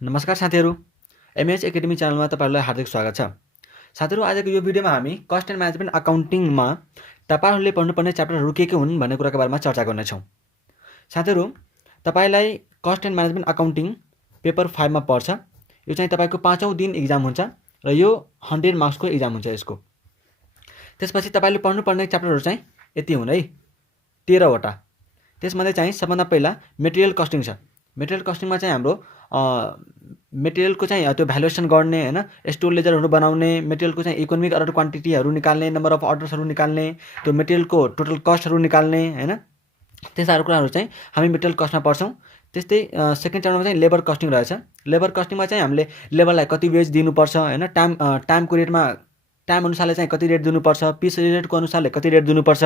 नमस्कार साथीहरू, MH academy च्यानलमा तपाईहरुलाई हार्दिक स्वागत छ। साथीहरू, आजको यो भिडियोमा हामी कस्ट एन्ड म्यानेजमेन्ट अकाउन्टिङमा तपाईहरुले पढ्नुपर्ने च्याप्टरहरू के हुन् भन्ने कुराको बारेमा चर्चा गर्नेछौँ। साथीहरू, तपाईलाई cost and management accounting paper 5 मा पर्छ। यो चाहिँ तपाईको 5औं दिन एक्जाम हुन्छ र यो 100 मार्क्सको एक्जाम हुन्छ यसको। त्यसपछि तपाईले पढ्नुपर्ने च्याप्टरहरू चाहिँ यति हुन् है, 13 वटा। त्यसमध्ये चाहिँ सबभन्दा पहिला मेटेरियल कस्टिङ छ। मेटेरियल कस्टिङमा चाहिँ हाम्रो मेटेरियलको चाहिँ त्यो भ्यालुएसन गर्ने हैन, स्टोर लेजरहरू बनाउने, मेटेरियलको चाहिँ इकोनोमिक अर्डर क्वान्टिटीहरू निकाल्ने, नम्बर अफ अर्डर्सहरू निकाल्ने, त्यो मेटेरियलको टोटल कस्टहरू निकाल्ने हैन, त्यस्ता कुराहरू चाहिँ हामी मेटेरियल कस्टमा पढ्छौँ। त्यस्तै सेकेन्ड च्याप्टरमा चाहिँ लेबर कस्टिङ रहेछ। लेबर कस्टिङमा चाहिँ हामीले लेबरलाई कति वेज दिनुपर्छ हैन, टाइमको रेटमा टाइम अनुसारले चाहिँ कति रेट दिनुपर्छ, पिस रेटको अनुसारले कति रेट दिनुपर्छ।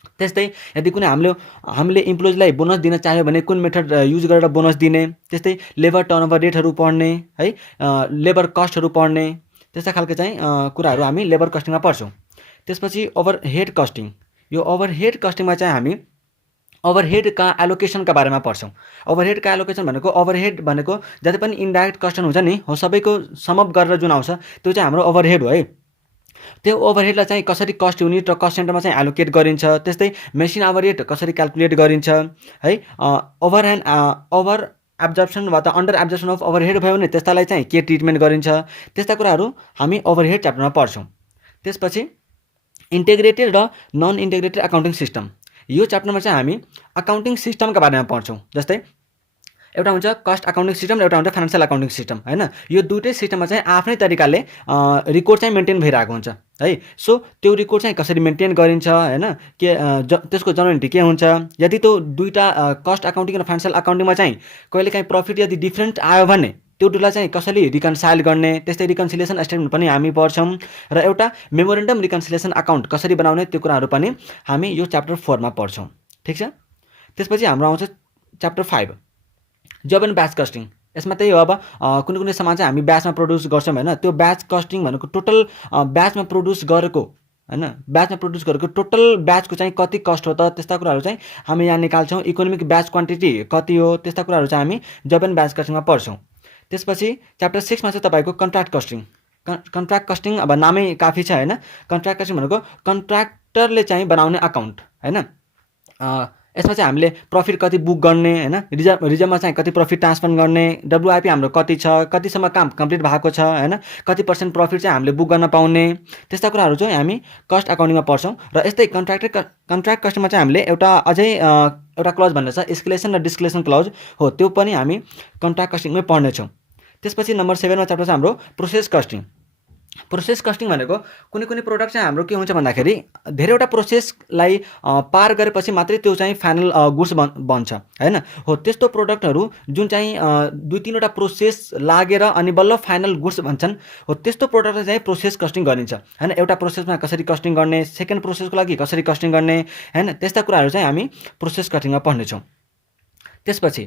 त्यस्तै यदि कुनै हामीले इम्प्लोइजलाई बोनस दिन चाह्यो भने कुन मेथड युज गरेर बोनस दिने, त्यस्तै लेबर टर्नओभर रेटहरू पढ्ने है, लेबर कस्टहरू पढ्ने, त्यस्ता खालको चाहिँ कुराहरू हामी लेबर कस्टिङमा पढ्छौँ। त्यसपछि ओभरहेड कस्टिङ। यो ओभरहेड कस्टिङमा चाहिँ हामी ओभरहेडका एलोकेसनका बारेमा पढ्छौँ। ओभरहेडका एलोकेसन भनेको ओभरहेड भनेको जति पनि इन्डाइरेक्ट कस्ट हुन्छ नि हो, सबैको समअप गरेर जुन आउँछ त्यो चाहिँ हाम्रो ओभरहेड हो है। त्यो ओभरहेडलाई चाहिँ कसरी कस्ट युनिट र कस्ट सेन्टरमा चाहिँ एलोकेट गरिन्छ, त्यस्तै मेसिन आवर रेट कसरी क्याल्कुलेट गरिन्छ है, ओभर एब्जर्प्सन वा त अन्डर एब्जर्प्सन अफ ओभरहेड भयो भने त्यस्तालाई चाहिँ के ट्रिटमेन्ट गरिन्छ, त्यस्ता कुराहरू हामी ओभरहेड च्याप्टरमा पढ्छौँ। त्यसपछि इन्टेग्रेटेड र नन इन्टेग्रेटेड अकाउन्टिङ सिस्टम। यो च्याप्टरमा चाहिँ हामी अकाउन्टिङ सिस्टमका बारेमा पढ्छौँ। जस्तै एउटा हुन्छ कस्ट अकाउन्टिङ सिस्टम र एउटा हुन्छ फाइनेन्सियल अकाउन्टिङ सिस्टम हैन। यो दुईटै सिस्टममा चाहिँ आफ्नै तरिकाले रिकर्ड चाहिँ मेन्टेन भइरहेको हुन्छ है। सो त्यो रिकर्ड चाहिँ कसरी मेन्टेन गरिन्छ हैन, के त्यसको जनरलिटी के हुन्छ, यदि त्यो दुईटा कस्ट अकाउन्टिङ र फाइनेन्सियल अकाउन्टिङमा चाहिँ कहिलेकाहीँ प्रफिट यदि डिफ्रेन्ट आयो भने त्यो दुईलाई चाहिँ कसरी रिकन्साइल गर्ने, त्यस्तै रिकन्सिलिएसन स्टेटमेन्ट पनि हामी पढ्छौँ र एउटा मेमोरेन्डम रिकन्सिलिएसन अकाउन्ट कसरी बनाउने त्यो कुराहरू पनि हामी यो च्याप्टर 4 मा पढ्छौँ। ठिक छ। त्यसपछि हाम्रो आउँछ chapter 5 job and batch costing. यसमा त्यही हो, अब कुनै सामान चाहिँ हामी ब्याचमा प्रड्युस गर्छौँ हैन, त्यो ब्याच कस्टिङ भनेको टोटल ब्याचमा प्रड्युस गरेको हैन, ब्याचमा प्रड्युस गरेको टोटल ब्याचको चाहिँ कति कस्ट हो त, त्यस्ता कुराहरू चाहिँ हामी यहाँ निकाल्छौँ। इकोनोमिक ब्याच क्वान्टिटी कति हो, त्यस्ता कुराहरू चाहिँ हामी जब एन्ड ब्याच कस्टिङमा पढ्छौँ। त्यसपछि च्याप्टर 6 मा चाहिँ तपाईको कन्ट्र्याक्ट कस्टिङ। कन्ट्र्याक्ट कस्टिङ अब नामै काफी छ हैन। कन्ट्र्याक्ट कस्टिङ भनेको कन्ट्र्याक्टरले चाहिँ बनाउने अकाउन्ट हैन। यसमा चाहिँ हामीले प्रफिट कति बुक गर्ने हैन, रिजर्भमा चाहिँ कति प्रफिट ट्रान्सफर गर्ने, डब्लुआइपी हाम्रो कति छ, कतिसम्म काम कम्प्लिट भएको छ हैन, कति % प्रफिट चाहिँ हामीले बुक गर्न पाउने, त्यस्ता कुराहरू चाहिँ हामी कस्ट अकाउन्टिङमा पढ्छौँ। र यस्तै कन्ट्र्याक्ट कस्टिङमा चाहिँ हामीले एउटा अझै एउटा क्लज भन्ने छ, एस्केलेसन र डिस्केलेसन क्लज हो, त्यो पनि हामी कन्ट्र्याक्ट कस्टिङमै पढ्नेछौँ। त्यसपछि नम्बर 7 मा च्याप्टर छ हाम्रो प्रोसेस कस्टिङ। प्रोसेस कस्टिङ भनेको कुनै प्रोडक्ट चाहिँ हाम्रो के हुन्छ भन्दाखेरि धेरैवटा प्रोसेसलाई पार गरेपछि मात्रै त्यो चाहिँ फाइनल गुड्स बन्छ हैन। हो, त्यस्तो प्रोडक्टहरू जुन चाहिँ 2-3 वटा प्रोसेस लागेर अनि बल्ल फाइनल गुड्स बन्छन्, हो त्यस्तो प्रोडक्टलाई चाहिँ प्रोसेस कस्टिङ गरिन्छ हैन। एउटा प्रोसेसमा कसरी कस्टिङ गर्ने, सेकेन्ड प्रोसेसको लागि कसरी कस्टिङ गर्ने हैन, त्यस्ता कुराहरू चाहिँ हामी प्रोसेस कस्टिङमा पढ्नेछौँ। त्यसपछि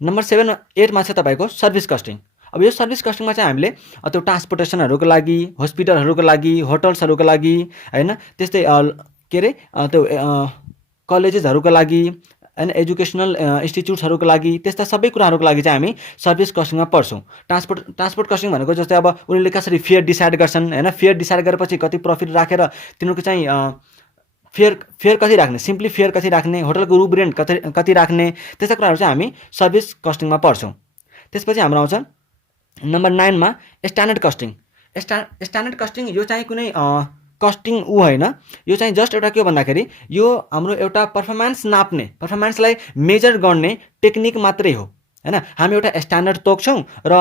नम्बर 7-8 मा चाहिँ तपाईको सर्भिस कस्टिङ। अब यो सर्भिस कस्टिङमा चाहिँ हामीले त्यो ट्रान्सपोर्टेसनहरूको लागि, हस्पिटलहरूको लागि, होटल्सहरूको लागि हैन, त्यस्तै के अरे त्यो कलेजेसहरूको लागि हैन, एजुकेसनल इन्स्टिट्युट्सहरूको लागि, त्यस्ता सबै कुराहरूको लागि चाहिँ हामी सर्भिस कस्टिङमा पढ्छौँ। ट्रान्सपोर्ट कस्टिङ भनेको जस्तै अब उनीहरूले कसरी फेयर डिसाइड गर्छन् हैन, फेयर डिसाइड गरेपछि कति प्रफिट राखेर तिनीहरूको चाहिँ फेयर कति राख्ने, सिम्पली फेयर कति राख्ने, होटलको रुम रेन्ट कति राख्ने, त्यस्ता कुराहरू चाहिँ हामी सर्भिस कस्टिङमा पढ्छौँ। त्यसपछि हाम्रो आउँछ नम्बर 9 मा स्ट्यान्डर्ड कस्टिङ। स्ट्यान्डर्ड कस्टिङ यो चाहिँ कुनै कस्टिङ होइन, यो चाहिँ जस्ट एउटा के हो भन्दाखेरि यो हाम्रो एउटा पर्फर्मेन्स नाप्ने, पर्फर्मेन्सलाई मेजर गर्ने टेक्निक मात्रै हो हैन। हामी एउटा स्ट्यान्डर्ड तोक्छौँ र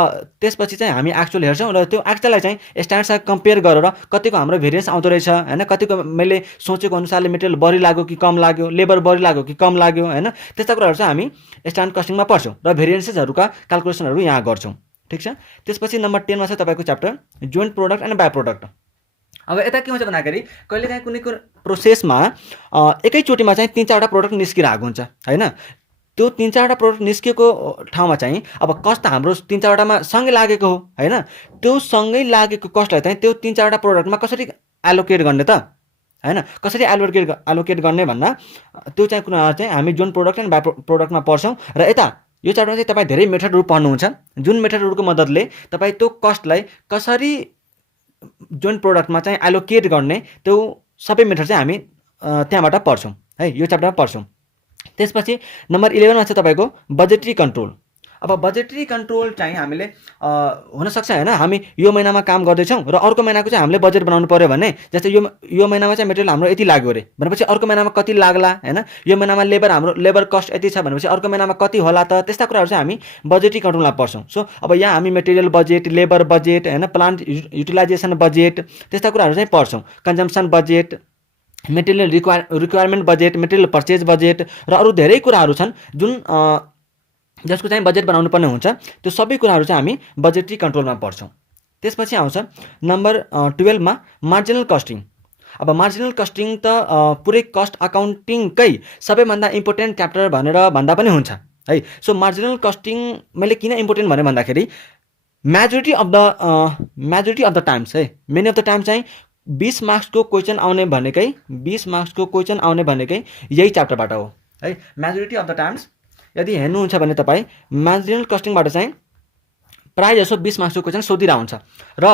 त्यसपछि चाहिँ हामी एक्चुअल हेर्छौँ र त्यो एक्चुअललाई चाहिँ स्ट्यान्डर्डसँग कम्पेयर गरेर कतिको हाम्रो भेरिएन्स आउँदो रहेछ हैन, कतिको मैले सोचेको अनुसारले मेटेरियल बढी लाग्यो कि कम लाग्यो, लेबर बढी लाग्यो कि कम लाग्यो हैन, त्यस्ता कुराहरू चाहिँ हामी स्ट्यान्डर्ड कस्टिङमा पढ्छौँ र भेरिएन्सेसहरूका क्याल्कुलेसनहरू यहाँ गर्छौँ। ठिक छ। त्यसपछि नम्बर 10 मा चाहिँ तपाईको chapter joint product and by product. अब यता के हुन्छ भन्दाखेरि कहिलेकाहीँ कुनै प्रोसेसमा एकैचोटिमा चाहिँ 3-4वटा प्रोडक्ट निस्किरहेको हुन्छ हैन। त्यो 3-4वटा प्रोडक्ट निस्किएको ठाउँमा चाहिँ अब कस्ट त हाम्रो 3-4वटामा सँगै लागेको हो हैन। त्यो सँगै लागेको कस्टलाई चाहिँ त्यो 3-4वटा प्रोडक्टमा कसरी एलोकेट गर्ने त हैन, कसरी एलोकेट गर्ने भन्दा त्यो चाहिँ कुरा चाहिँ हामी जोइन्ट प्रोडक्ट एन्ड बाई प्रोडक्टमा पढ्छौँ। र यता यो च्याप्टरमा चाहिँ तपाईँ धेरै मेथडहरू पढ्नुहुन्छ, जुन मेथडहरूको मद्दतले तपाईँ त्यो कस्टलाई कसरी जोइन्ट प्रोडक्टमा चाहिँ एलोकेट गर्ने त्यो सबै मेथड चाहिँ हामी त्यहाँबाट पढ्छौँ है, यो च्याप्टरमा पढ्छौँ। त्यसपछि नम्बर 11मा छ तपाईँको बजेटरी कन्ट्रोल। अब बजेटरी कन्ट्रोल चाहिँ हामीले हुनसक्छ होइन, हामी यो महिनामा काम गर्दैछौँ र अर्को महिनाको चाहिँ हामीले बजेट बनाउनु पऱ्यो भने, जस्तै यो महिनामा चाहिँ मेटेरियल हाम्रो यति लाग्यो अरे भनेपछि अर्को महिनामा कति लाग्ला होइन, यो महिनामा हाम्रो लेबर कस्ट यति छ भनेपछि अर्को महिनामा कति होला त, त्यस्ता कुराहरू चाहिँ हामी बजेटरी कन्ट्रोलमा पढ्छौँ। सो अब यहाँ हामी मेटेरियल बजेट, लेबर बजेट होइन, प्लान्ट युटिलाइजेसन बजेट, त्यस्ता कुराहरू चाहिँ पढ्छौँ। Consumption budget, material requirement budget, material purchase budget र अरू धेरै कुराहरू छन् जुन जसको चाहिँ बजेट बनाउनु पर्ने हुन्छ। त्यो सबै कुराहरू चाहिँ हामी बजेटरी कन्ट्रोलमा पढ्छौँ। त्यसपछि आउँछ नम्बर 12मा मार्जिनल कस्टिङ। अब मार्जिनल कस्टिङ त पुरै कस्ट अकाउन्टिङकै सबैभन्दा इम्पोर्टेन्ट च्याप्टर भनेर भन्दा पनि हुन्छ है। सो मार्जिनल कस्टिङ मैले किन इम्पोर्टेन्ट भने भन्दाखेरि मेजोरिटी अफ द टाइम्स है, मेनी अफ द टाइम चाहिँ 20 मार्क्सको क्वेसन आउने भनेकै 20 मार्क्सको क्वेसन आउने भनेकै यही च्याप्टरबाट हो है। मेजोरिटी अफ द टाइम्स यदि हेर्नुहुन्छ भने तपाईँ मार्जिनल कस्टिङबाट चाहिँ प्रायः जसो 20 मार्क्सको क्वेसन सोधिरहेको हुन्छ र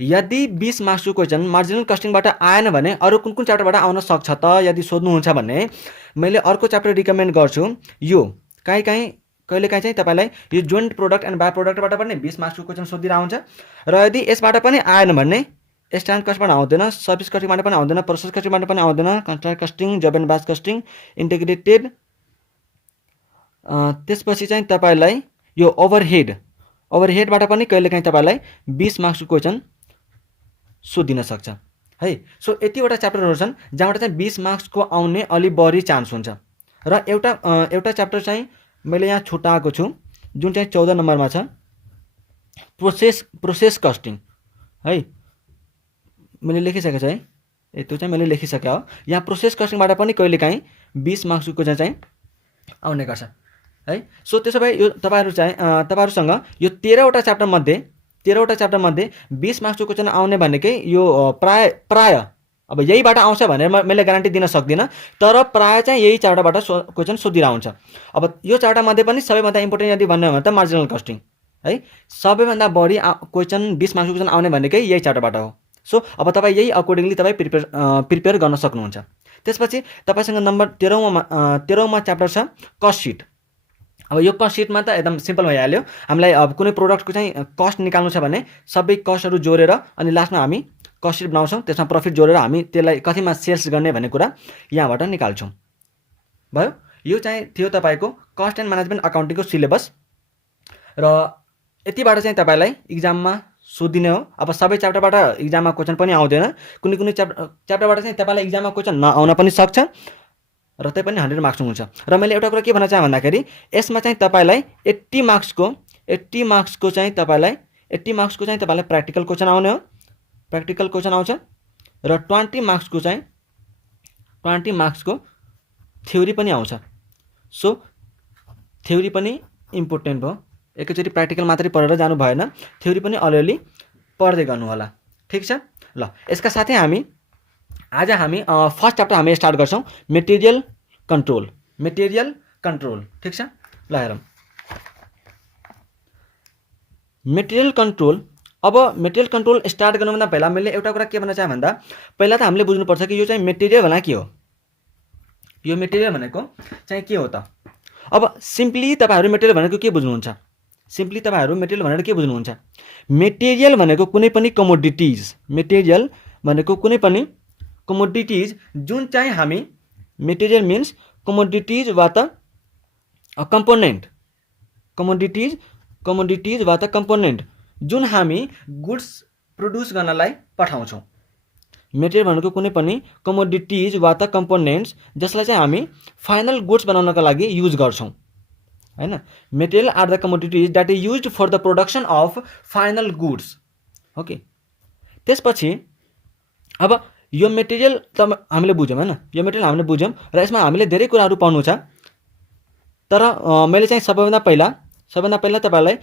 यदि 20 मार्क्सको क्वेसन मार्जिनल कस्टिङबाट आएन भने अरू कुन कुन च्याप्टरबाट आउन सक्छ त यदि सोध्नुहुन्छ भने मैले अर्को च्याप्टर रिकमेन्ड गर्छु। यो कहिलेकाहीँ चाहिँ तपाईँलाई यो जोइन्ट प्रोडक्ट एन्ड बाई प्रोडक्टबाट पनि 20 मार्क्सको क्वेसन सोधिरहेको हुन्छ र यदि यसबाट पनि आएन भने स्ट्यान्ड कस्टबाट आउँदैन, सर्भिस कस्टिङबाट पनि आउँदैन, प्रोसेस कस्टिङबाट पनि आउँदैन, contract costing, job and batch costing, integrated. त्यसपछि चाहिँ तपाईँलाई यो ओभरहेडबाट पनि कहिलेकाहीँ तपाईँलाई 20 मार्क्सको क्वेसन सोधिन सक्छ है। सो यतिवटा च्याप्टरहरू छन् जहाँबाट चाहिँ 20 मार्क्सको आउने अलि बढी चान्स हुन्छ। र एउटा च्याप्टर चाहिँ मैले यहाँ छुट्याएको छु जुन चाहिँ 14 नम्बरमा छ, प्रोसेस कस्टिङ है। मैले लेखिसकेको छु है, त्यो चाहिँ मैले लेखिसकेँ हो। यहाँ प्रोसेस कस्टिङबाट पनि कहिलेकाहीँ 20 मार्क्सको क्वेसन चाहिँ आउने गर्छ है। सो त्यसो भए यो तपाईँहरूसँग यो 13वटा च्याप्टर मध्ये 20 मार्क्सको क्वेसन आउने भनेकै यो प्राय अब यहीबाट आउँछ भनेर मैले ग्यारेन्टी दिन सक्दिनँ, तर प्राय चाहिँ यही च्याप्टरबाट क्वेसन सोधिरहेको हुन्छ। अब यो च्याप्टरमध्ये पनि सबैभन्दा इम्पोर्टेन्ट यदि भन्ने हो भने त मार्जिनल कस्टिङ है, सबैभन्दा बढी क्वेसन 20 मार्क्सको क्वेसन आउने भनेकै यही च्याप्टरबाट हो। सो अब तपाईँ यही अकर्डिङली तपाईँ प्रिपेयर गर्न सक्नुहुन्छ। त्यसपछि तपाईँसँग नम्बर 13मा च्याप्टर छ कस्ट सिट। अब यो कस्ट सिटमा त एकदम सिम्पल भइहाल्यो। हामीलाई अब कुनै प्रोडक्टको चाहिँ कस्ट निकाल्नु छ भने सबै कस्टहरू जोडेर अनि लास्टमा हामी कस्ट सिट बनाउँछौँ, त्यसमा प्रफिट जोडेर हामी त्यसलाई कतिमा सेल्स गर्ने भन्ने कुरा यहाँबाट निकाल्छौँ। भयो, यो चाहिँ थियो तपाईँको कस्ट एन्ड म्यानेजमेन्ट अकाउन्टिङको सिलेबस र यतिबाट चाहिँ तपाईँलाई इक्जाममा सोधिने हो। अब सबै च्याप्टरबाट इक्जाममा क्वेसन पनि आउँदैन, कुनै च्याप्टरबाट चाहिँ तपाईँलाई इक्जाममा क्वेसन नआउन पनि सक्छ र त्यही पनि 100 मार्क्स हुन्छ। र मैले एउटा कुरा के भन्न चाहेँ भन्दाखेरि यसमा चाहिँ तपाईँलाई 80 मार्क्सको चाहिँ तपाईँलाई प्र्याक्टिकल क्वेसन आउने हो, प्र्याक्टिकल क्वेसन आउँछ र 20 मार्क्सको थ्योरी पनि आउँछ। सो थ्योरी पनि इम्पोर्टेन्ट हो, एकैचोटि प्र्याक्टिकल मात्रै पढेर जानु भएन, थ्योरी पनि अलिअलि पढ्दै गर्नु होला। ठिक छ ल, यसका साथै आज हामी फर्स्ट च्याप्टर हामी स्टार्ट गर्छौँ मेटेरियल कन्ट्रोल। ठिक छ ल, हेरौँ मेटेरियल कन्ट्रोल। अब मेटेरियल कन्ट्रोल स्टार्ट गर्नुभन्दा पहिला मैले एउटा कुरा के भन्न चाहेँ भन्दा पहिला त हामीले बुझ्नुपर्छ कि यो चाहिँ मेटेरियल भनेको के हो। यो मेटेरियल भनेको चाहिँ के हो त? अब सिम्पली तपाईँहरू मेटेरियल भनेको के बुझ्नुहुन्छ? मेटेरियल भनेको कुनै पनि कमोडिटिज, जुन चाहिँ हामी मेटेरियल मिन्स कमोडिटिज वा त कम्पोनेन्ट जुन हामी गुड्स प्रड्युस गर्नलाई पठाउँछौँ। मेटेरियल भनेको कुनै पनि कमोडिटिज वा त कम्पोनेन्ट्स जसलाई चाहिँ हामी फाइनल गुड्स बनाउनका लागि युज गर्छौँ हैन। Material are the commodities that is used for the production of final goods. Okay, त्यसपछि अब यो मेटेरियल त हामीले बुझ्यौँ हैन, यो मेटेरियल हामीले बुझ्यौँ र यसमा हामीले धेरै कुराहरू पढ्नु छ। तर मैले चाहिँ सबैभन्दा पहिला तपाईँलाई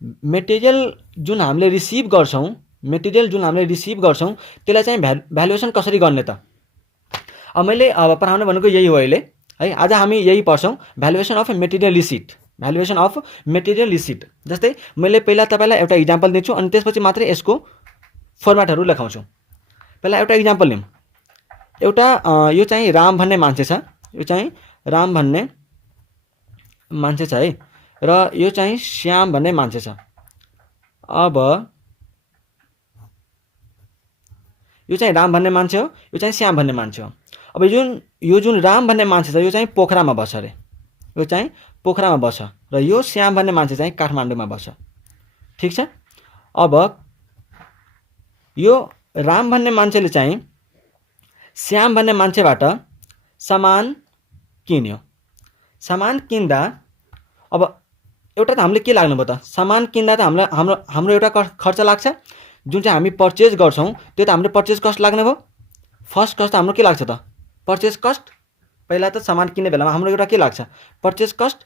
मेटेरियल जुन हामीले रिसिभ गर्छौँ त्यसलाई चाहिँ भ्यालुएसन कसरी गर्ने त? अब मैले पढाउने भनेको यही हो अहिले है। आज हामी यही पढ्छौँ, valuation of material receipt valuation of material receipt. जस्तै मैले पहिला तपाईँलाई एउटा इक्जाम्पल दिन्छु अनि त्यसपछि मात्रै यसको फर्मेटहरू लेखाउँछु। पहिला एउटा इक्जाम्पल लिउँ। एउटा यो चाहिँ राम भन्ने मान्छे छ, यो चाहिँ राम भन्ने मान्छे छ है, र यो चाहिँ श्याम भन्ने मान्छे छ। अब यो चाहिँ राम भन्ने मान्छे हो, यो चाहिँ श्याम भन्ने मान्छे हो। अब यो जुन राम भन्ने मान्छे छ यो चाहिँ पोखरामा बस्छ अरे, यो चाहिँ पोखरामा बस्छ, र यो श्याम भन्ने मान्छे चाहिँ काठमाडौँमा बस्छ। ठिक छ। अब यो राम भन्ने मान्छेले चाहिँ श्याम भन्ने मान्छेबाट सामान किन्यो। सामान किन्दा अब एउटा त हामीले के लाग्नु भयो त, सामान किन्दा त हाम्रो एउटा खर्च लाग्छ, जुन चाहिँ हामी पर्चेज गर्छौँ त्यो त हाम्रो पर्चेज कस्ट लाग्ने भयो। फर्स्ट कस्ट त हाम्रो के लाग्छ त, पर्चेज कस्ट। पहिला त सामान किन्ने बेलामा हाम्रो एउटा के लाग्छ, पर्चेज कस्ट।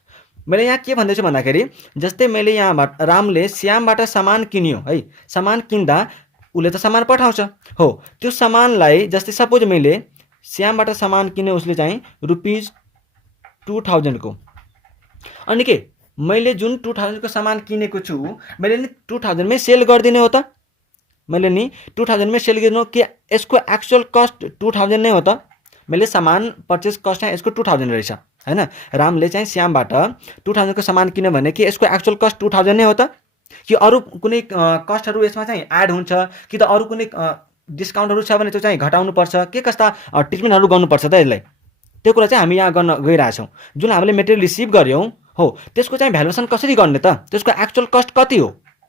मैले यहाँ के भन्दैछु भन्दाखेरि जस्तै मैले यहाँबाट रामले श्यामबाट सामान किन्यो है, सामान किन्दा उसले त सामान पठाउँछ हो, त्यो सामानलाई जस्तै सपोज मैले श्यामबाट सामान किने उसले चाहिँ ₹2000 को, अनि के मैले जुन 2000 को सामान किनेको छु मैले नि 2000 मै सेल गरिदिने हो त, मैले नि 2000 मै सेल गरिदिनु कि यसको एक्चुअल कस्ट 2000 नै हो त। मैले सामान पर्चेस कस्ट चाहिँ यसको 2000 रहेछ हैन, रामले चाहिँ श्यामबाट 2000 को सामान किन्यो भने कि यसको एक्चुअल कस्ट 2000 नै हो त, कि अरू कुनै कस्टहरू यसमा चाहिँ एड हुन्छ कि त अरू कुनै डिस्काउन्टहरू छ भने त्यो चाहिँ घटाउनु पर्छ, के कस्ता ट्रिटमेन्टहरू गर्नुपर्छ त यसलाई, त्यो कुरा चाहिँ हामी यहाँ गर्न गइरहेछौँ। जुन हामीले मेटेरियल रिसिभ गर्यौँ हो त्यसको चाहिँ भ्यालुएसन कसरी गर्ने त, त्यसको एक्चुअल कस्ट कति हो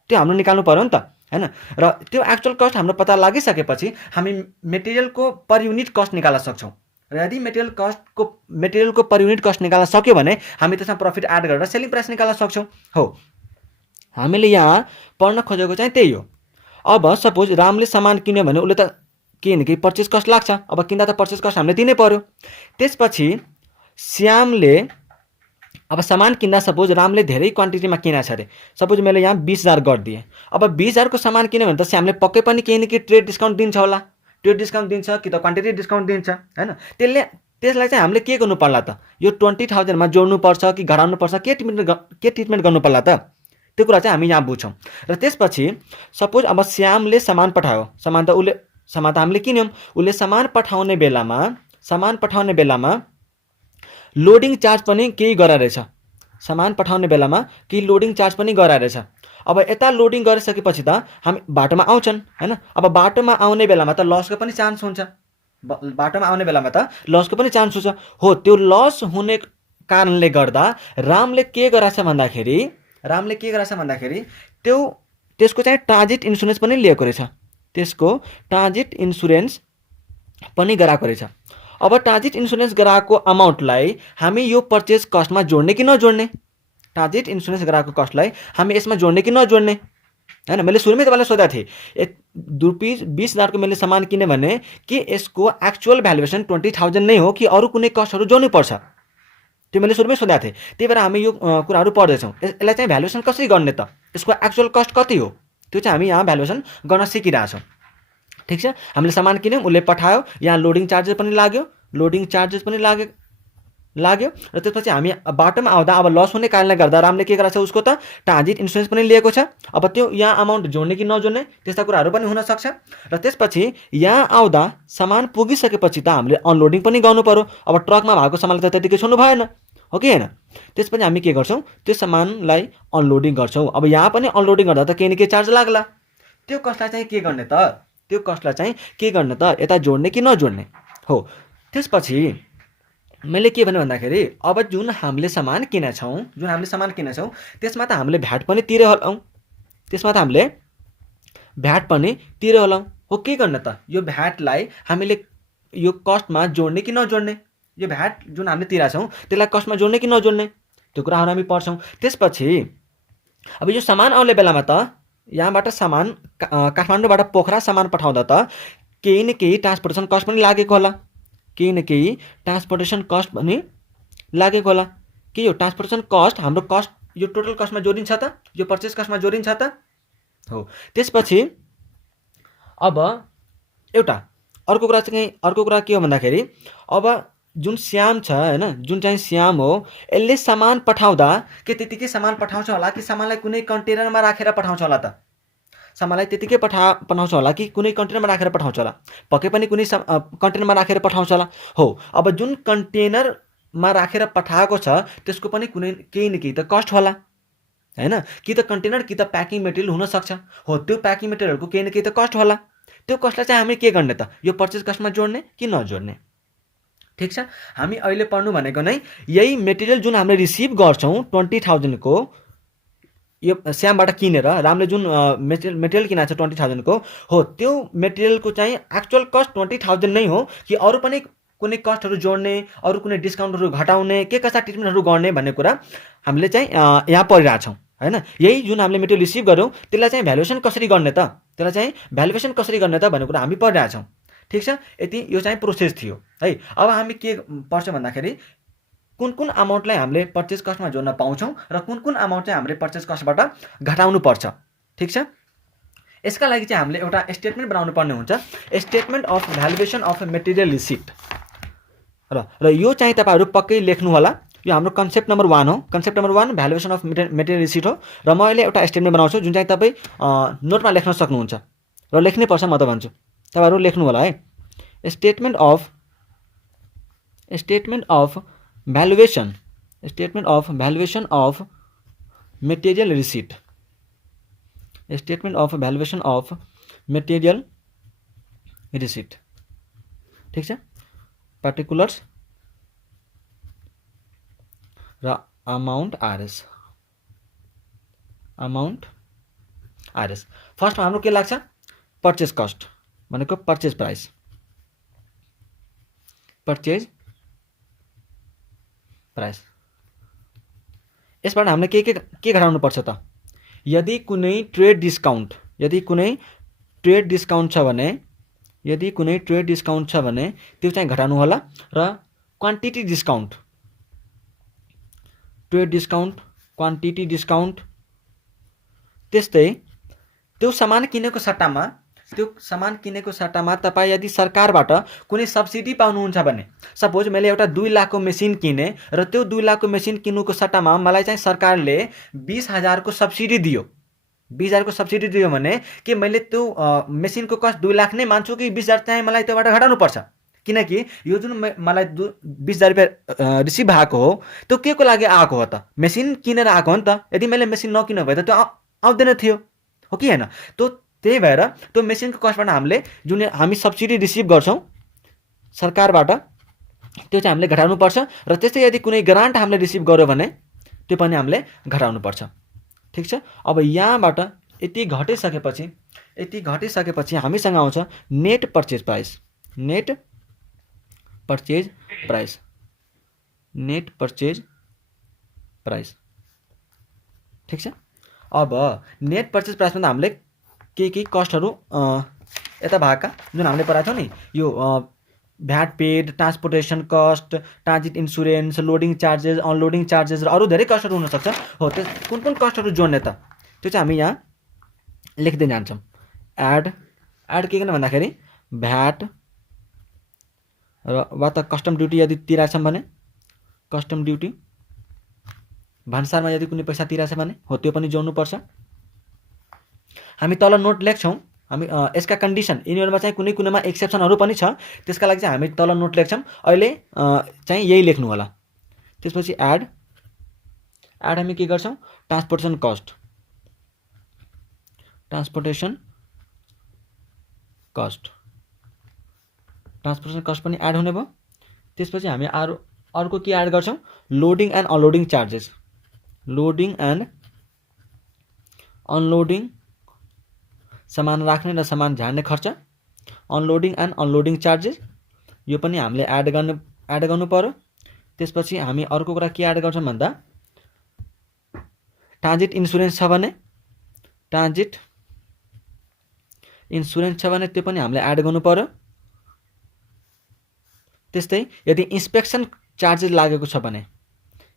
त्यो हाम्रो निकाल्नु पर्यो नि त हैन। र त्यो एक्चुअल कस्ट हाम्रो पत्ता लागिसकेपछि हामी मेटेरियलको पर युनिट कस्ट निकाल्न सक्छौँ, र यदि मेटेरियलको पर युनिट कस्ट निकाल्न सक्यो भने हामी त्यसमा प्रफिट एड गरेर सेलिङ प्राइस निकाल्न सक्छौँ हो। हामीले यहाँ पढ्न खोजेको चाहिँ त्यही हो। अब सपोज रामले सामान किन्यो भने उसले त केही न केही पर्चेस कस्ट लाग्छ, अब किन्दा त पर्चेस कस्ट हामीले दिनै पर्यो। त्यसपछि श्यामले अब सामान किन्दा सपोज रामले धेरै क्वान्टिटीमा किनेको छ अरे, सपोज मैले यहाँ 20,000 गरिदिएँ। अब 20,000 को सामान किन्यो भने त श्यामले पक्कै पनि केही न केही ट्रेड डिस्काउन्ट दिन्छ होला, ट्रेड डिस्काउन्ट दिन्छ कि त क्वान्टिटी डिस्काउन्ट दिन्छ हैन। त्यसलाई चाहिँ हामीले के गर्नु पर्ला त, यो 20,000 मा जोड्नुपर्छ कि घटाउनु पर्छ, के ट्रिटमेन्ट गर्नु पर्ला त, त्यो कुरा चाहिँ हामी यहाँ बुझ्छौँ। र त्यसपछि सपोज अब श्यामले सामान पठायो, सामान त हामीले किन्यौँ, उसले सामान पठाउने बेलामा लोडिङ चार्ज पनि केही गराइरहेछ, सामान पठाउने बेलामा केही लोडिङ चार्ज पनि गराइरहेछ। अब यता लोडिङ गरिसकेपछि त हामी बाटोमा आउँछन् हैन, अब बाटोमा आउने बेलामा त लसको पनि चान्स हुन्छ, बाटोमा आउने बेलामा त लसको पनि चान्स हुन्छ हो। त्यो लस हुने कारणले गर्दा रामले के गराछ भन्दाखेरि त्यसको चाहिँ ट्रान्जिट इन्सुरेन्स पनि लिएको रहेछ, त्यसको ट्रान्जिट इन्सुरेन्स पनि गराएको रहेछ। अब ट्रान्जिट इन्सुरेन्स गराएको अमाउन्टलाई हामी यो पर्चेज कस्टमा जोड्ने कि नजोड्ने, ट्रान्जिट इन्सुरेन्स गराएको कस्टलाई हामी यसमा जोड्ने कि नजोड्ने हैन। मैले सुरुमै तपाईँलाई सोधेको थिएँ ₹20,000 को मैले सामान किने भने कि यसको एक्चुअल भ्यालुएसन 20,000 नै हो कि अरू कुनै कस्टहरू जोड्नुपर्छ, त्यो मैले सुरुमै सोधेको थिएँ। त्यही भएर हामी यो कुराहरू पढ्दैछौँ। यसलाई चाहिँ भ्यालुएसन कसरी गर्ने त, यसको एक्चुअल कस्ट कति हो त्यो चाहिँ हामी यहाँ भ्यालुएसन गर्न सिकिरहेछौँ। ठिक छ, हामीले सामान किन्यौँ, उसले पठायो, यहाँ लोडिङ चार्जेस पनि लाग्यो र त्यसपछि हामी बाटोमा आउँदा अब लस हुने कारणले गर्दा रामले के गरेछ, उसको त ट्रान्जिट इन्सुरेन्स पनि लिएको छ। अब त्यो यहाँ अमाउन्ट जोड्ने कि नजोड्ने त्यस्ता कुराहरू पनि हुनसक्छ। र त्यसपछि यहाँ आउँदा सामान पुगिसकेपछि त हामीले अनलोडिङ पनि गर्नु पर्यो। अब ट्रकमा भएको सामानलाई त त्यतिकै छोड्नु भएन हो कि होइन। त्यसपछि हामी के गर्छौँ, त्यो सामानलाई अनलोडिङ गर्छौँ। अब यहाँ पनि अनलोडिङ गर्दा त केही न केही चार्ज लाग्ला, त्यो कस्टलाई चाहिँ के गर्ने त, यता जोड्ने कि नजोड्ने हो। त्यसपछि मैले के भने भन्दाखेरि अब जुन हामीले सामान किनेछौँ त्यसमा त हामीले भ्याट पनि तिरे होलाौँ हो। के गर्ने त, यो भ्याटलाई हामीले यो कस्टमा जोड्ने कि नजोड्ने, यो भ्याट जुन हामीले तिरेछौँ त्यसलाई कस्टमा जोड्ने कि नजोड्ने त्यो कुराहरू हामी पढ्छौँ। त्यसपछि अब यो सामान आउने बेलामा त यहाँबाट सामान काठमाडौँबाट पोखरा सामान पठाउँदा त केही न केही ट्रान्सपोर्टेसन कस्ट पनि लागेको होला, के यो ट्रान्सपोर्टेसन कस्ट हाम्रो कस्ट यो टोटल कस्टमा जोडिन्छ त, यो पर्चेस कस्टमा जोडिन्छ त हो। त्यसपछि अब अर्को कुरा के हो भन्दाखेरि अब जुन श्याम छ हैन, जुन चाहिँ श्याम हो, यसले सामान पठाउँदा के त्यतिकै सामान पठाउँछ होला कि सामानलाई कुनै कन्टेनरमा राखेर पठाउँछ होला त? सामानलाई त्यतिकै पठाउँछ होला कि कुनै कन्टेनरमा राखेर पठाउँछ होला? पक्कै पनि कुनै कन्टेनरमा राखेर पठाउँछ होला। हो, अब जुन कन्टेनरमा राखेर पठाएको छ त्यसको पनि कुनै केही न केही त कस्ट होला हैन? कि त कन्टेनर कि त प्याकिङ मेटेरियल हुनसक्छ। हो, त्यो प्याकिङ मेटेरियलहरूको केही न केही त कस्ट होला। त्यो कस्टलाई चाहिँ हामी के गर्ने त? यो पर्चेज कस्टमा जोड्ने कि नजोड्ने? ठिक छ, हामी अहिले पढ्नु भनेको नै यही मेटेरियल जुन हामीले रिसिभ गर्छौँ 20,000 को, यो श्यामबाट किनेर रामले जुन मेटेरियल किनेको छ 20,000 को, हो त्यो मेटेरियलको चाहिँ एक्चुअल कस्ट 20,000 नै हो कि अरू पनि कुनै कस्टहरू जोड्ने, अरू कुनै डिस्काउन्टहरू घटाउने, के कस्ता ट्रिटमेन्टहरू गर्ने भन्ने कुरा हामीले चाहिँ यहाँ पढिरहेछौँ हैन? यही जुन हामीले मेटेरियल रिसिभ गऱ्यौँ त्यसलाई चाहिँ भ्यालुएसन कसरी गर्ने त? त्यसलाई चाहिँ भ्यालुएसन कसरी गर्ने त भन्ने कुरा हामी पढिरहेछौँ। ठिक छ, यति यो चाहिँ प्रोसेस थियो है। अब हामी के पढ्छौँ भन्दाखेरि कुन कुन अमाउन्टलाई हामीले पर्चेज कस्टमा जोड्न पाउँछौँ र कुन कुन अमाउन्ट चाहिँ हामीले पर्चेज कस्टबाट घटाउनु पर्छ। ठिक छ, यसका लागि चाहिँ हामीले एउटा स्टेटमेन्ट बनाउनु पर्ने हुन्छ, statement of valuation of material receipt. र यो चाहिँ तपाईँहरू पक्कै लेख्नु होला। यो हाम्रो कन्सेप्ट नम्बर 1 हो। Concept number 1 valuation of material receipt हो। र म अहिले एउटा स्टेटमेन्ट बनाउँछु जुन चाहिँ तपाईँ नोटमा लेख्न सक्नुहुन्छ र लेख्नै पर्छ, म त भन्छु तपाईँहरू लेख्नु होला है। Statement of valuation of material receipt. Statement of valuation of material receipt. ठिक छ, पार्टिकुलर्स र अमाउन्ट आरएस। फर्स्टमा हाम्रो के लाग्छ? पर्चेज कस्ट भनेको पर्चेज प्राइस। यसबाट हामीले के घटाउनु पर्छ त? यदि कुनै ट्रेड डिस्काउन्ट छ भने त्यो चाहिँ घटाउनु होला। र quantity discount, trade discount, quantity discount, त्यस्तै त्यो सामान किनेको सट्टामा तपाईँ यदि सरकारबाट कुनै सब्सिडी पाउनुहुन्छ भने, सपोज मैले एउटा 2 लाखको मेसिन किने र त्यो 2 लाखको मेसिन किन्नुको सट्टामा मलाई चाहिँ सरकारले 20,000 को सब्सिडी दियो। 20,000 को सब्सिडी दियो भने के मैले त्यो मेसिनको कस्ट 2 लाख नै मान्छु कि 20,000 चाहिँ मलाई त्योबाट घटाउनु पर्छ? किनकि यो जुन मलाई 20,000 रुपियाँ रिसिभ भएको हो त्यो के को लागि आएको हो त? मेसिन किनेर आएको हो नि त। यदि मैले मेसिन नकिने भए त त्यो आउँदैन थियो, हो कि हैन? त्यही भएर त्यो मेसिनको कस्टबाट जुन हामी सब्सिडी रिसिभ गर्छौँ सरकारबाट त्यो चाहिँ हामीले घटाउनु पर्छ। र त्यस्तै यदि कुनै ग्रान्ट हामीले रिसिभ गर्यो भने त्यो पनि हामीले घटाउनु पर्छ। ठिक छ, अब यहाँबाट यति घटिसकेपछि हामीसँग आउँछ नेट पर्चेज प्राइस। ठिक छ, अब नेट पर्चेज प्राइसमा त हामीले के कस्टहरू यता भएका जुन हामीले पढाएको थियौँ नि, यो VAT paid, transportation cost, transit insurance, loading charges, unloading charges र अरू धेरै कस्टहरू हुनसक्छ। हो, त्यो कुन कस्टहरू जोड्ने त? त्यो चाहिँ हामी यहाँ लेख्दै जान्छौँ। एड के गर्ने भन्दाखेरि भ्याट र वा त कस्टम ड्युटी यदि तिरेछौँ भने कस्टम ड्युटी, भान्सारमा यदि कुनै पैसा तिरेछ भने हो त्यो पनि जोड्नुपर्छ। हामी तल नोट लेख्छौँ। हामी यसका कन्डिसन यिनीहरूमा चाहिँ कुनै कुनैमा एक्सेप्सनहरू पनि छ, त्यसका लागि चाहिँ हामी तल नोट लेख्छौँ। अहिले चाहिँ यही लेख्नु होला। त्यसपछि एड हामी के गर्छौँ? ट्रान्सपोर्टेसन कस्ट पनि एड हुने भयो। त्यसपछि हामी अर्को के एड गर्छौँ? Loading and unloading charges. सामान राख्ने र सामान झार्ने खर्च, अनलोडिङ एन्ड अनलोडिङ चार्जेस, यो पनि हामीले एड गर्नु पर्यो। त्यसपछि हामी अर्को कुरा के एड गर्छौँ भन्दा ट्रान्जिट इन्सुरेन्स छ भने त्यो पनि हामीले एड गर्नु पर्यो। त्यस्तै यदि इन्स्पेक्सन चार्जेस लागेको छ भने,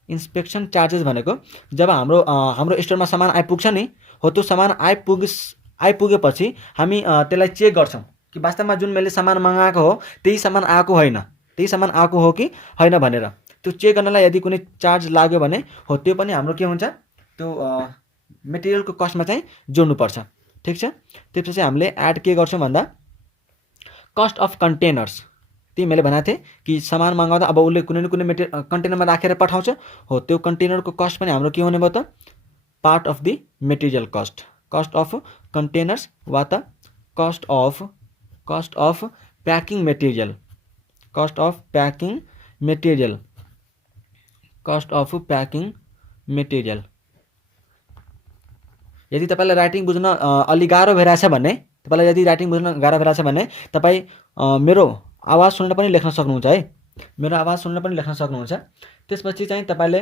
इन्स्पेक्सन चार्जेस भनेको जब हाम्रो स्टोरमा सामान आइपुग्छ नि, हो त्यो सामान आइपुगेपछि हामी त्यसलाई चेक गर्छौँ कि वास्तवमा जुन मैले सामान मगाएको हो त्यही सामान आएको होइन, त्यही सामान आएको हो कि होइन भनेर त्यो चेक गर्नलाई यदि कुनै चार्ज लाग्यो भने हो त्यो पनि हाम्रो के हुन्छ त्यो मेटेरियलको कस्टमा चाहिँ जोड्नुपर्छ। ठिक छ। त्यसपछि हामीले एड के गर्छौँ भन्दा कस्ट अफ कन्टेनर्स। त्यही मैले भनेको थिएँ कि सामान मगाउँदा अब उसले कुनै न कुनै कन्टेनरमा राखेर पठाउँछ हो त्यो कन्टेनरको कस्ट पनि हाम्रो के हुने भयो त part of the material cost. Cost of containers वा त cost of packing material. Cost of packing material. Cost of packing material. यदि तपाईँलाई राइटिङ बुझ्न अलि गाह्रो भइरहेछ भने तपाईँलाई यदि राइटिङ बुझ्न गाह्रो भइरहेछ भने तपाईँ मेरो आवाज सुनेर पनि लेख्न सक्नुहुन्छ है। मेरो आवाज सुनेर पनि लेख्न सक्नुहुन्छ। त्यसपछि चाहिँ तपाईँले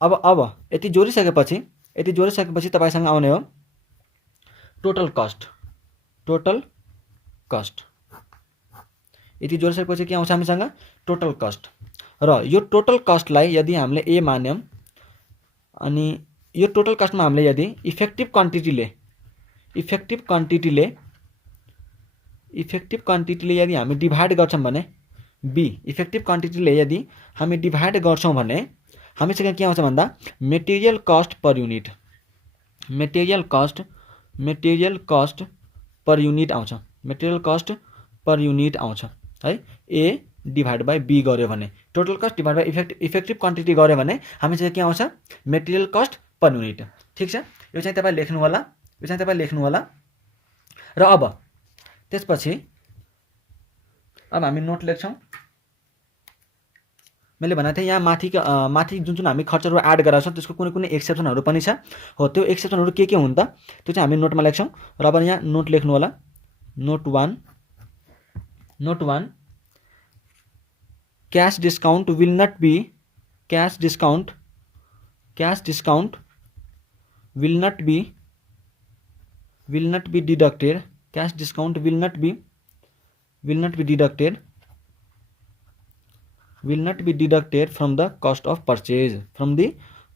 अब यति जोडिसकेपछि तपाईँसँग आउने हो टोटल कस्ट। टोटल कस्ट यति जोडिसकेपछि के आउँछ हामीसँग टोटल कस्ट। र यो टोटल कस्टलाई यदि हामीले ए मान्यौँ अनि यो टोटल कस्टमा हामीले यदि इफेक्टिभ क्वान्टिटीले यदि हामी डिभाइड गर्छौँ भने बी इफेक्टिभ क्वान्टिटीले यदि हामी डिभाइड गर्छौँ भने हामीसँग के आउँछ भन्दा material cost per unit. Material cost per unit आउँछ। मेटेरियल कस्ट पर युनिट आउँछ है। ए डिभाइड बाई बी गऱ्यो भने total cost divide by effective quantity गऱ्यो भने हामीसँग के आउँछ मेटेरियल कस्ट पर युनिट। ठिक छ। यो चाहिँ तपाईँ लेख्नु होला। र अब त्यसपछि अब हामी नोट लेख्छौँ। मैले भनेको थिएँ यहाँ माथि जुन हामी खर्चहरू एड गरेका छौँ त्यसको कुनै एक्सेप्सनहरू पनि छ हो। त्यो एक्सेप्सनहरू के हुन् त त्यो चाहिँ हामी नोटमा लेख्छौँ। र अब यहाँ नोट लेख्नु होला। Note 1 cash discount will not be deducted. Cash discount will not be deducted from the cost of purchase. From the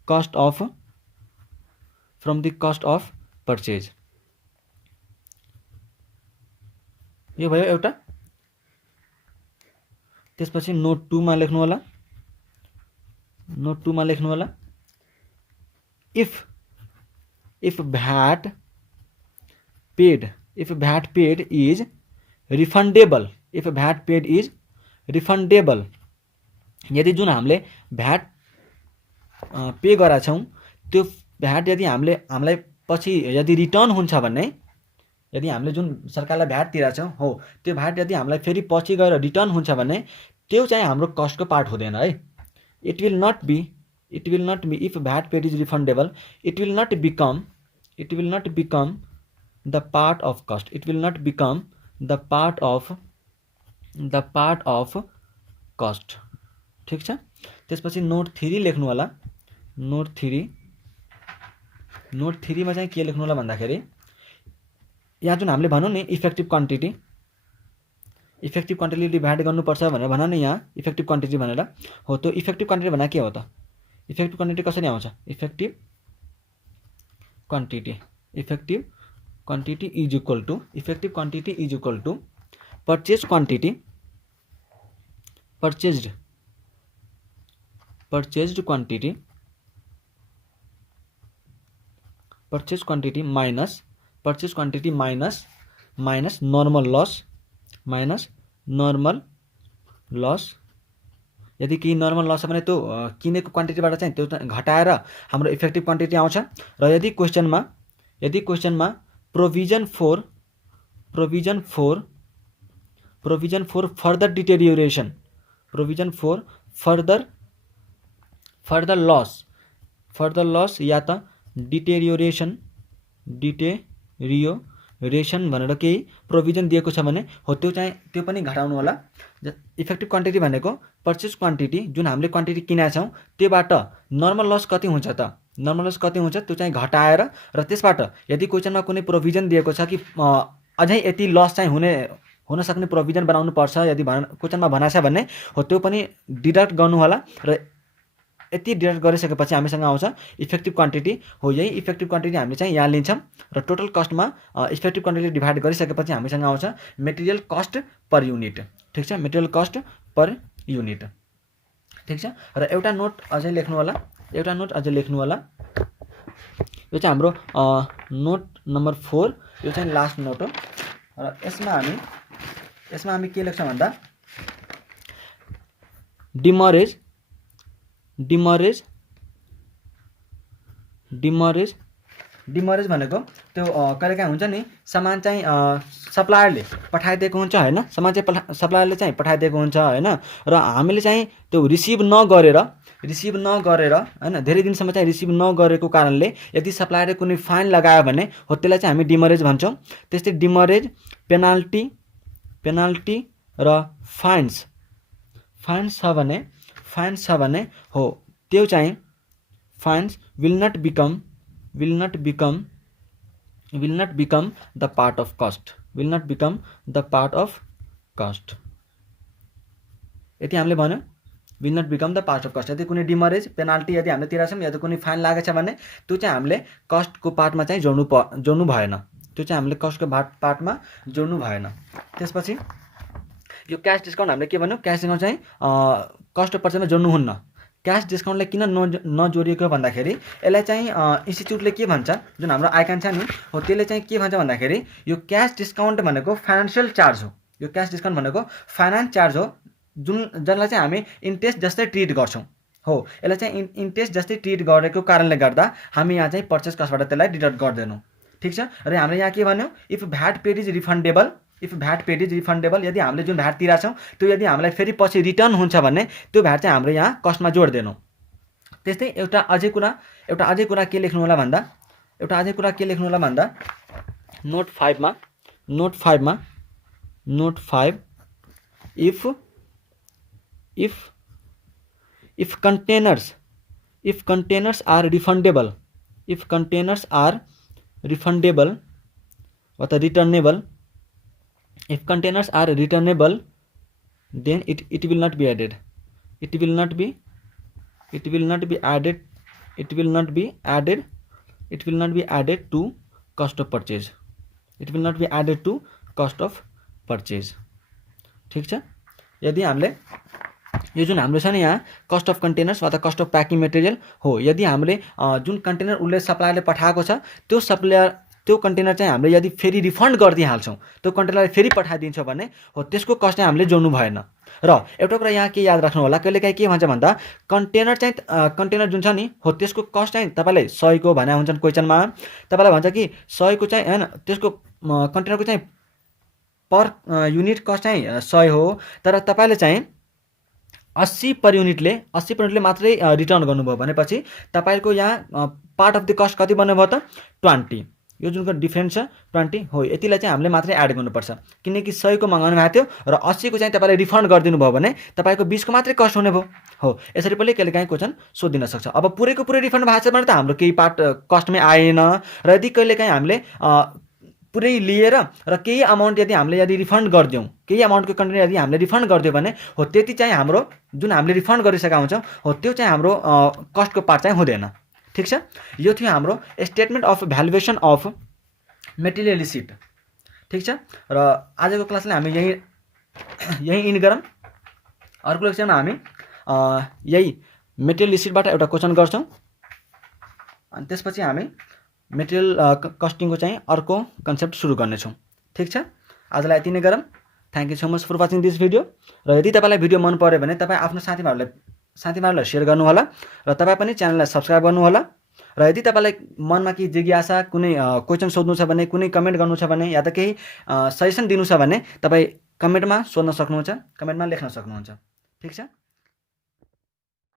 cost of purchase. यो भयो एउटा। त्यसपछि नोट 2 मा लेख्नु होला। if VAT paid is refundable. यदि जुन हामीले भ्याट पे गरेका छौँ त्यो भ्याट यदि हामीलाई पछि यदि रिटर्न हुन्छ भने यदि हामीले जुन सरकारलाई भ्याट तिरेका छौँ हो त्यो भ्याट यदि हामीलाई फेरि पछि गएर रिटर्न हुन्छ भने त्यो चाहिँ हाम्रो कस्टको पार्ट हुँदैन है। It will not be if VAT paid is refundable it will not become the part of cost. It will not become the part of cost. ठिक छ। त्यसपछि नोट 3 लेख्नु होला। नोट 3 मा चाहिँ के लेख्नु होला भन्दाखेरि यहाँ जुन हामीले भनौँ नि इफेक्टिभ क्वान्टिटी डिभाइड गर्नुपर्छ भनेर भनौँ नि यहाँ इफेक्टिभ क्वान्टिटी भनेर हो। त्यो इफेक्टिभ क्वान्टिटी भनेर के हो त इफेक्टिभ क्वान्टिटी कसरी आउँछ effective quantity is equal to purchased quantity minus normal loss. यदि केही नर्मल लस छ भने त्यो किनेको क्वान्टिटीबाट चाहिँ त्यो घटाएर हाम्रो इफेक्टिभ क्वान्टिटी आउँछ। र यदि क्वेसनमा provision for further deterioration further loss या त डिटेरियोरेसन भनेर केही प्रोभिजन दिएको छ भने हो त्यो पनि घटाउनु होला। इफेक्टिभ क्वान्टिटी भनेको पर्चेज क्वान्टिटी जुन हामीले क्वान्टिटी किनेका छौँ त्योबाट नर्मल लस कति हुन्छ त्यो चाहिँ घटाएर र त्यसबाट यदि क्वेसनमा कुनै प्रोभिजन दिएको छ कि अझै यति लस चाहिँ हुन सक्ने प्रोभिजन बनाउनु पर्छ यदि क्वेसनमा भनेको छ भने हो त्यो पनि डिडक्ट गर्नु होला। र यति डिडक्ट गरिसकेपछि हामीसँग आउँछ इफेक्टिभ क्वान्टिटी हो। यही इफेक्टिभ क्वान्टिटी हामीले चाहिँ यहाँ लिन्छौँ र टोटल कस्टमा इफेक्टिभ क्वान्टिटी डिभाइड गरिसकेपछि हामीसँग आउँछ मेटेरियल कस्ट पर युनिट। ठिक छ, मेटेरियल कस्ट पर युनिट। ठिक छ, र एउटा नोट अझै लेख्नु होला, एउटा नोट अझै लेख्नु होला। यो चाहिँ हाम्रो नोट नम्बर 4, यो चाहिँ लास्ट नोट हो। र यसमा हामी के लेख्छौँ भन्दा डिमरेज भनेको त्यो कहिलेकाहीँ हुन्छ नि, सामान चाहिँ सप्लायरले पठाइदिएको हुन्छ होइन, सामान चाहिँ सप्लायरले चाहिँ पठाइदिएको हुन्छ होइन, र हामीले चाहिँ त्यो रिसिभ नगरेर होइन, धेरै दिनसम्म चाहिँ रिसिभ नगरेको कारणले यदि सप्लायरले कुनै फाइन लगायो भने हो त्यसलाई चाहिँ हामी डिमरेज भन्छौँ। त्यस्तै डिमरेज, पेनाल्टी र फाइन्स छ भने हो त्यो चाहिँ fines will not become the part of cost. यदि हामीले भन्यो will not become the part of cost, यदि कुनै डिमरेज पेनाल्टी यदि हामीले तिरेको छौँ या त कुनै फाइन लागेको छ भने त्यो चाहिँ हामीले कस्टको पार्टमा चाहिँ जोड्नु भएन, त्यो चाहिँ हामीले कस्टको पार्टमा जोड्नु भएन। त्यसपछि यो क्यास डिस्काउन्ट हामीले के भन्यो, क्यास डिस्काउन्ट चाहिँ कस्ट अफ पर्चेजमा जोड्नुहुन्न। क्यास डिस्काउन्टलाई किन नजोडिएको भन्दाखेरि यसलाई चाहिँ इन्स्टिट्युटले के भन्छ, जुन हाम्रो आइकान छ नि हो त्यसले चाहिँ के भन्छ भन्दाखेरि यो क्यास डिस्काउन्ट भनेको फाइनेन्सियल चार्ज हो। यो क्यास डिस्काउन्ट भनेको फाइनेन्स चार्ज हो जसलाई चाहिँ हामी इन्ट्रेस्ट जस्तै ट्रिट गर्छौँ हो। यसलाई चाहिँ इन्ट्रेस्ट जस्तै ट्रिट गरेको कारणले गर्दा हामी यहाँ चाहिँ पर्चेस कस्टबाट त्यसलाई डिडक्ट गर्दैनौँ। ठिक छ, र हामीले यहाँ के भन्यो, if VAT paid is refundable, यदि हामीले जुन भ्याट तिरेको छौँ त्यो यदि हामीलाई फेरि पछि रिटर्न हुन्छ भने त्यो भ्याट चाहिँ हाम्रो यहाँ कस्टमा जोड्दैनौँ। त्यस्तै एउटा अझै कुरा के लेख्नु होला भन्दा note 5 if containers are refundable or returnable, if containers are returnable then it will not be added to cost of purchase, ठीक छ। यदि हामीले यो जुन हाम्रो छ नि यहाँ कस्ट अफ कन्टेनर्स वा त कस्ट अफ प्याकिङ मेटेरियल हो, यदि हामीले जुन कन्टेनर उसले सप्लायरले पठाएको छ त्यो कन्टेनर चाहिँ हामीले यदि फेरि रिफन्ड गरिदिइहाल्छौँ, त्यो कन्टेनरलाई फेरि पठाइदिन्छौँ भने हो त्यसको कस्ट चाहिँ हामीले जोड्नु भएन। र एउटा कुरा यहाँ के याद राख्नु होला, कहिलेकाहीँ के भन्छ भन्दा कन्टेनर जुन छ नि हो त्यसको कस्ट चाहिँ तपाईँलाई 100 को भने हुन्छन् क्वेसनमा, तपाईँलाई भन्छ कि 100 को चाहिँ होइन, त्यसको कन्टेनरको चाहिँ पर युनिट कस्ट चाहिँ 100 हो, तर तपाईँले चाहिँ 80 पर युनिटले मात्रै रिटर्न गर्नुभयो भनेपछि तपाईँको यहाँ पार्ट अफ द कस्ट कति बन्यो भयो त 20। यो जुनको डिफ्रेन्स छ 20 हो, यतिलाई चाहिँ हामीले मात्रै एड गर्नुपर्छ, किनकि 100 को मगाउनु भएको थियो र 80 को चाहिँ तपाईँले रिफन्ड गरिदिनु भयो भने तपाईँको 20 को मात्रै कस्ट हुने भयो हो। यसरी पनि कहिलेकाहीँ क्वेसन सोधिन सक्छ। अब पुरैको पुरै रिफन्ड भएको छ भने त हाम्रो केही पार्ट कस्टमै आएन, र यदि कहिलेकाहीँ हामीले पुरै लिएर र केही अमाउन्ट यदि रिफन्ड गरिदिउँ, केही अमाउन्टको कन्टेनर यदि हामीले रिफन्ड गरिदियो भने हो त्यति चाहिँ हाम्रो जुन हामीले रिफन्ड गरिसकेका हुन्छौँ हो त्यो चाहिँ हाम्रो कस्टको पार्ट चाहिँ हुँदैन। ठिक छ, यो थियो हाम्रो statement of valuation of material receipt. ठिक छ, र आजको क्लासलाई हामी यही इन गरौँ। अर्को लेक्चरमा हामी यही मेटेरियल रिसिटबाट एउटा क्वेसन गर्छौँ, अनि त्यसपछि हामी मेटेरियल कस्टिङको चाहिँ अर्को कन्सेप्ट सुरु गर्नेछौँ। ठिक छ, आजलाई यति नै गरौँ। Thank you so much for watching this video. र यदि तपाईँलाई भिडियो मन पर्यो भने तपाईँ आफ्नो साथीभाइहरूलाई सेयर गर्नुहोला, र तपाईँ पनि च्यानललाई सब्सक्राइब गर्नुहोला। र यदि तपाईँलाई मनमा केही जिज्ञासा, कुनै क्वेसन सोध्नु छ भने, कुनै कमेन्ट गर्नु छ भने, या त केही सजेसन दिनु छ भने तपाईँ कमेन्टमा सोध्न सक्नुहुन्छ, कमेन्टमा लेख्न सक्नुहुन्छ। ठिक छ।